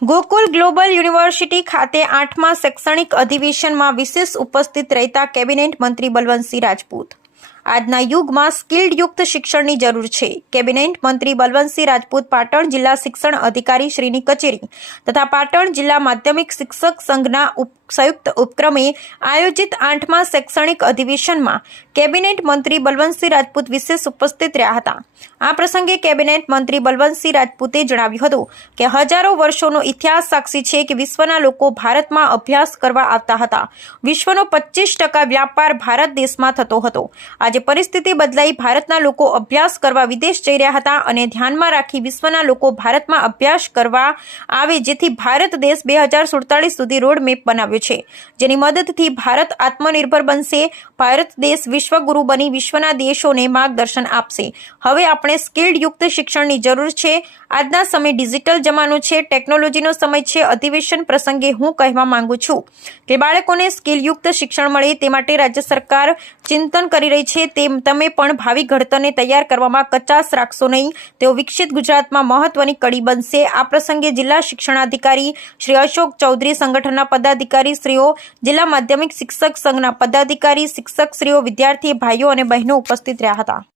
Gokul global university ખાતે આઠમા શૈક્ષણિક અધિવેશનમાં વિશેષ ઉપસ્થિત રહેતા કેબિનેટ મંત્રી બલવંતસિંહ રાજપૂત. આજના યુગમાં સ્કિલ્ડયુક્ત શિક્ષણની જરૂર છે. કેબિનેટ મંત્રી બલવંતસિંહ રાજપૂત પાટણ જિલ્લા શિક્ષણ અધિકારી શ્રીની કચેરી તથા પાટણ જિલ્લા માધ્યમિક શિક્ષક સંઘના સંયુક્ત ઉપક્રમે આયોજિત આઠમા શૈક્ષણિક અધિવેશનમાં કેબિનેટ મંત્રી બલવંતસિંહ રાજપૂત વિશેષ ઉપસ્થિત રહ્યા હતા. આ પ્રસંગે કેબિનેટ મંત્રી બલવંતસિંહ રાજપૂતે જણાવ્યું હતું કે હજારો વર્ષોનો ઇતિહાસ સાક્ષી છે કે વિશ્વના લોકો ભારતમાં અભ્યાસ કરવા આવતા હતા. વિશ્વનો પચીસ ટકા વ્યાપાર ભારત દેશમાં થતો હતો. આજે પરિસ્થિતિ બદલાઈ ભારતના લોકો અભ્યાસ કરવા વિદેશ જઈ રહ્યા હતા અને ધ્યાનમાં રાખી વિશ્વના લોકો ભારતમાં અભ્યાસ કરવા આવે જેથી ભારત દેશ બે હજાર સુડતાલીસ સુધી રોડ મેપ બનાવ્યો છે. જેની મદદથી ભારત આત્મનિર્ભર બનશે, ભારત દેશ વિશ્વગુરુ બની વિશ્વના દેશોને માર્ગદર્શન આપશે. હવે આપણે સ્કિલ્ડ યુક્ત શિક્ષણની જરૂર છે. આજના સમય ડિજિટલ જમાનો છે, ટેકનોલોજીનો સમય છે. અધિવેશન પ્રસંગે હું કહેવા માંગુ છું કે બાળકોને સ્કિલ યુક્ત શિક્ષણ મળે તે માટે રાજ્ય સરકાર ચિંતન કરી રહી છે. તેમ તમે પણ ભાવિ ઘડતરને તૈયાર કરવામાં કચાસ રાખશો નહીં. તેઓ વિકસિત ગુજરાતમાં મહત્વની કડી બનશે. આ પ્રસંગે જિલ્લા શિક્ષણાધિકારી શ્રી અશોક ચૌધરી, સંગઠનના પદાધિકારી શ્રીઓ, જિલ્લા માધ્યમિક શિક્ષક સંઘના પદાધિકારી શિક્ષક શ્રીઓ વિદ્યાર્થી ભાઈઓ અને બહેનો ઉપસ્થિત રહ્યા હતા.